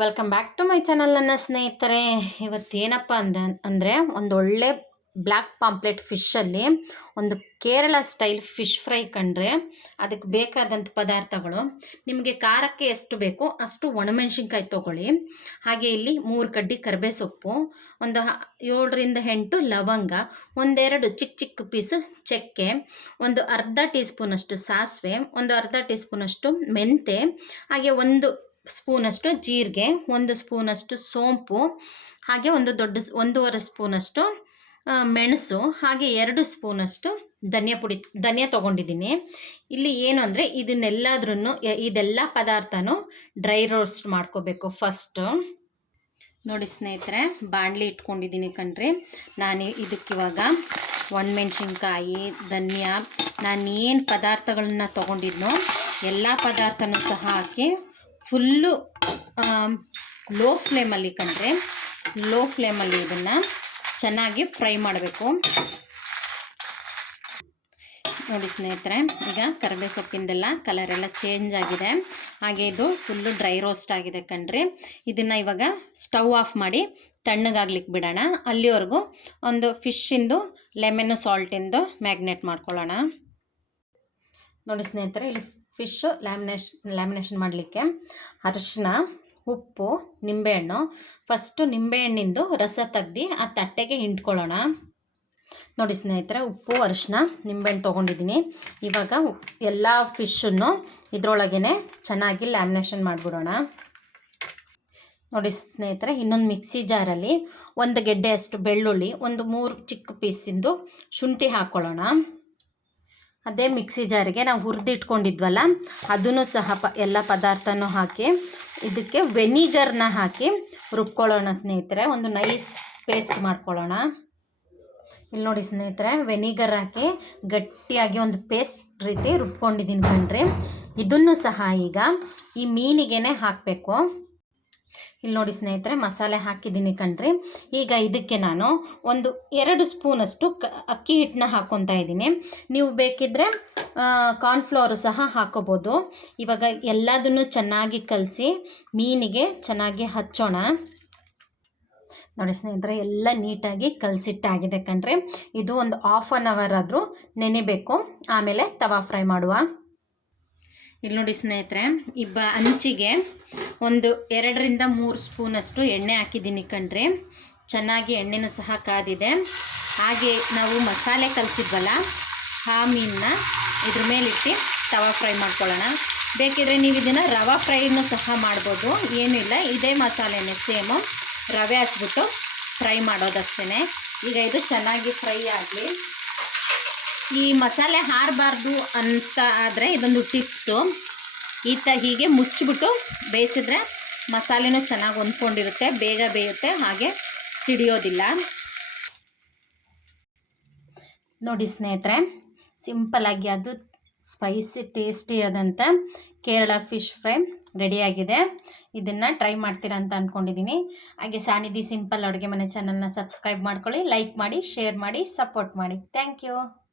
Welcome back to my channel ನನ್ನ ಸ್ನೇಹಿತರೆ. ಇವತ್ತೇನಪ್ಪ ಅಂದ, ಅಂದರೆ ಒಂದು ಒಳ್ಳೆ ಬ್ಲ್ಯಾಕ್ ಪಾಂಪ್ಲೆಟ್ ಫಿಶಲ್ಲಿ ಒಂದು ಕೇರಳ ಸ್ಟೈಲ್ ಫಿಶ್ ಫ್ರೈ ಕಂಡ್ರೆ ಅದಕ್ಕೆ ಬೇಕಾದಂಥ ಪದಾರ್ಥಗಳು. ನಿಮಗೆ ಖಾರಕ್ಕೆ ಎಷ್ಟು ಬೇಕೋ ಅಷ್ಟು ಒಣಮೆಣ್ಸಿನ್ಕಾಯಿ ತೊಗೊಳ್ಳಿ. ಹಾಗೆ ಇಲ್ಲಿ ಮೂರು ಕಡ್ಡಿ ಕರಿಬೇ ಸೊಪ್ಪು ಒಂದು ಏಳರಿಂದ ಎಂಟು ಲವಂಗ, ಒಂದೆರಡು ಚಿಕ್ಕ ಚಿಕ್ಕ ಪೀಸು ಚಕ್ಕೆ, ಒಂದು ಅರ್ಧ ಟೀ ಸ್ಪೂನಷ್ಟು ಸಾಸಿವೆ, ಒಂದು ಅರ್ಧ ಟೀ ಸ್ಪೂನಷ್ಟು ಮೆಂತೆ, ಹಾಗೆ ಒಂದು ಸ್ಪೂನಷ್ಟು ಜೀರಿಗೆ, ಒಂದು ಸ್ಪೂನಷ್ಟು ಸೋಂಪು, ಹಾಗೆ ಒಂದು ದೊಡ್ಡ ಒಂದೂವರೆ ಸ್ಪೂನಷ್ಟು ಮೆಣಸು, ಹಾಗೆ ಎರಡು ಸ್ಪೂನಷ್ಟು ಧನಿಯಾ ಪುಡಿ, ಧನಿಯಾ ತೊಗೊಂಡಿದ್ದೀನಿ. ಇಲ್ಲಿ ಏನು ಅಂದರೆ ಇದನ್ನೆಲ್ಲಾದ್ರೂ ಇದೆಲ್ಲ ಪದಾರ್ಥನೂ ಡ್ರೈ ರೋಸ್ಟ್ ಮಾಡ್ಕೋಬೇಕು ಫಸ್ಟು. ನೋಡಿ ಸ್ನೇಹಿತರೆ, ಬಾಣಲಿ ಇಟ್ಕೊಂಡಿದ್ದೀನಿ ಕಣ್ರಿ. ನಾನು ಇದಕ್ಕಿವಾಗ ಒಣಮೆಣ್ಸಿನ್ಕಾಯಿ, ಧನಿಯಾ ನಾನು ಏನು ಪದಾರ್ಥಗಳನ್ನ ತೊಗೊಂಡಿದ್ನೋ, ಎಲ್ಲ ಪದಾರ್ಥನೂ ಸಹ ಹಾಕಿ ಫುಲ್ಲು ಲೋ ಫ್ಲೇಮಲ್ಲಿ ಕಂಡ್ರೆ, ಲೋ ಫ್ಲೇಮಲ್ಲಿ ಇದನ್ನು ಚೆನ್ನಾಗಿ ಫ್ರೈ ಮಾಡಬೇಕು. ನೋಡಿ ಸ್ನೇಹಿತರೆ, ಈಗ ಕರಿಬೇ ಸೊಪ್ಪಿಂದೆಲ್ಲ ಕಲರ್ ಎಲ್ಲ ಚೇಂಜ್ ಆಗಿದೆ. ಹಾಗೆ ಇದು ಫುಲ್ಲು ಡ್ರೈ ರೋಸ್ಟ್ ಆಗಿದೆ ಕಣ್ರಿ ಇದನ್ನು ಇವಾಗ ಸ್ಟವ್ ಆಫ್ ಮಾಡಿ ತಣ್ಣಗಾಗ್ಲಿಕ್ಕೆ ಬಿಡೋಣ. ಅಲ್ಲಿವರೆಗೂ ಒಂದು ಫಿಶ್ಶಿಂದು ಲೆಮನ್ನು ಸಾಲ್ಟಿಂದು ಮ್ಯಾಗ್ನೇಟ್ ಮಾಡ್ಕೊಳ್ಳೋಣ. ನೋಡಿ ಸ್ನೇಹಿತರೆ, ಇಲ್ಲಿ ಫಿಶ್ಶು ಲ್ಯಾಮಿನೇಷನ್ ಲ್ಯಾಮಿನೇಷನ್ ಮಾಡಲಿಕ್ಕೆ. ಅರಿಶಿನ ಉಪ್ಪು, ನಿಂಬೆಹಣ್ಣು. ಫಸ್ಟು ನಿಂಬೆಹಣ್ಣಿಂದು ರಸ ತೆಗ್ದು ಆ ತಟ್ಟೆಗೆ ಹಿಂಡ್ಕೊಳ್ಳೋಣ. ನೋಡಿ ಸ್ನೇಹಿತರೆ, ಉಪ್ಪು ಅರಿಶಿನ ನಿಂಬೆಹಣ್ಣು ತೊಗೊಂಡಿದ್ದೀನಿ. ಇವಾಗ ಎಲ್ಲ ಫಿಶನ್ನು ಇದರೊಳಗೇ ಚೆನ್ನಾಗಿ ಲ್ಯಾಮಿನೇಷನ್ ಮಾಡಿಬಿಡೋಣ. ನೋಡಿ ಸ್ನೇಹಿತರೆ, ಇನ್ನೊಂದು ಮಿಕ್ಸಿ ಜಾರಲ್ಲಿ ಒಂದು ಗೆಡ್ಡೆಯಷ್ಟು ಬೆಳ್ಳುಳ್ಳಿ, ಒಂದು ಮೂರು ಚಿಕ್ಕ ಪೀಸಿಂದು ಶುಂಠಿ ಹಾಕ್ಕೊಳ್ಳೋಣ. ಅದೇ ಮಿಕ್ಸಿ ಜಾರಿಗೆ ನಾವು ಹುರಿದಿಟ್ಕೊಂಡಿದ್ವಲ್ಲ, ಅದನ್ನು ಸಹ ಪ, ಎಲ್ಲ ಪದಾರ್ಥನೂ ಹಾಕಿ, ಇದಕ್ಕೆ ವೆನಿಗರ್ನ ಹಾಕಿ ರುಬ್ಕೊಳ್ಳೋಣ ಸ್ನೇಹಿತರೆ. ಒಂದು ನೈಸ್ ಪೇಸ್ಟ್ ಮಾಡ್ಕೊಳ್ಳೋಣ. ಇಲ್ಲಿ ನೋಡಿ ಸ್ನೇಹಿತರೆ ವೆನಿಗರ್ ಹಾಕಿ ಗಟ್ಟಿಯಾಗಿ ಒಂದು ಪೇಸ್ಟ್ ರೀತಿ ರುಬ್ಕೊಂಡಿದ್ದೀನಿ ಕಣ್ರಿ. ಇದನ್ನು ಸಹ ಈಗ ಈ ಮೀನಿಗೆ ಹಾಕಬೇಕು. ಇಲ್ಲಿ ನೋಡಿ ಸ್ನೇಹಿತರೆ, ಮಸಾಲೆ ಹಾಕಿದ್ದೀನಿ ಕಣ್ರಿ. ಈಗ ಇದಕ್ಕೆ ನಾನು ಒಂದು ಎರಡು ಸ್ಪೂನಷ್ಟು ಕ ಅಕ್ಕಿ ಹಿಟ್ಟನ್ನ ಹಾಕ್ಕೊತಾ ಇದ್ದೀನಿ. ನೀವು ಬೇಕಿದ್ದರೆ ಕಾರ್ನ್ಫ್ಲವರು ಸಹ ಹಾಕೋಬೋದು. ಇವಾಗ ಎಲ್ಲದನ್ನು ಚೆನ್ನಾಗಿ ಕಲಸಿ ಮೀನಿಗೆ ಚೆನ್ನಾಗಿ ಹಚ್ಚೋಣ. ನೋಡಿ ಸ್ನೇಹಿತರೆ, ಎಲ್ಲ ನೀಟಾಗಿ ಕಲಸಿಟ್ಟಾಗಿದೆ ಕಣ್ರಿ. ಇದು ಒಂದು ಆಫ್ ಆನ್ ಅವರ್ ಆದರೂ ನೆನೆಬೇಕು. ಆಮೇಲೆ ತವಾ ಫ್ರೈ ಮಾಡುವ. ಇಲ್ಲಿ ನೋಡಿ ಸ್ನೇಹಿತರೆ ಇಬ್ಬ ಅಂಚಿಗೆ ಒಂದು ಎರಡರಿಂದ ಮೂರು ಸ್ಪೂನಷ್ಟು ಎಣ್ಣೆ ಹಾಕಿದ್ದೀನಿ ಕಣ್ರಿ. ಚೆನ್ನಾಗಿ ಎಣ್ಣೆನೂ ಸಹ ಕಾದಿದೆ. ಹಾಗೆ ನಾವು ಮಸಾಲೆ ಕಲಿಸಿದ್ವಲ್ಲ, ಆ ಮೀನನ್ನ ಇದ್ರ ಮೇಲಿಟ್ಟು ತವಾ ಫ್ರೈ ಮಾಡ್ಕೊಳ್ಳೋಣ. ಬೇಕಿದ್ರೆ ನೀವು ಇದನ್ನು ರವೆ ಫ್ರೈನೂ ಸಹ ಮಾಡ್ಬೋದು. ಏನೂ ಇಲ್ಲ, ಇದೇ ಮಸಾಲೆನೆ ಸೇಮು. ರವೆ ಹಚ್ಬಿಟ್ಟು ಫ್ರೈ ಮಾಡೋದಷ್ಟೇ ಈಗ ಇದು ಚೆನ್ನಾಗಿ ಫ್ರೈ ಆಗಲಿ. ಈ ಮಸಾಲೆ ಹಾರಬಾರ್ದು ಅಂತ ಆದರೆ ಇದೊಂದು ಟಿಪ್ಸು. ಈ ತ ಹೀಗೆ ಮುಚ್ಚಿಬಿಟ್ಟು ಬೇಯಿಸಿದ್ರೆ ಮಸಾಲೆನೂ ಚೆನ್ನಾಗಿ ಹೊಂದ್ಕೊಂಡಿರುತ್ತೆ, ಬೇಗ ಬೇಯುತ್ತೆ, ಹಾಗೆ ಸಿಡಿಯೋದಿಲ್ಲ. ನೋಡಿ ಸ್ನೇಹಿತರೆ ಸಿಂಪಲಾಗಿ ಅದು ಸ್ಪೈಸಿ, ಟೇಸ್ಟಿ ಆದಂಥ ಕೇರಳ ಫಿಶ್ ಫ್ರೈ ರೆಡಿಯಾಗಿದೆ ಇದನ್ನು ಟ್ರೈ ಮಾಡ್ತೀರಾ ಅಂತ ಅಂದ್ಕೊಂಡಿದ್ದೀನಿ ಹಾಗೆ ಸಾನಿಧಿ ಸಿಂಪಲ್ ಅಡುಗೆ ಮನೆ ಚಾನಲ್ನ ಸಬ್ಸ್ಕ್ರೈಬ್ ಮಾಡ್ಕೊಳ್ಳಿ, ಲೈಕ್ ಮಾಡಿ, ಶೇರ್ ಮಾಡಿ, ಸಪೋರ್ಟ್ ಮಾಡಿ. Thank you.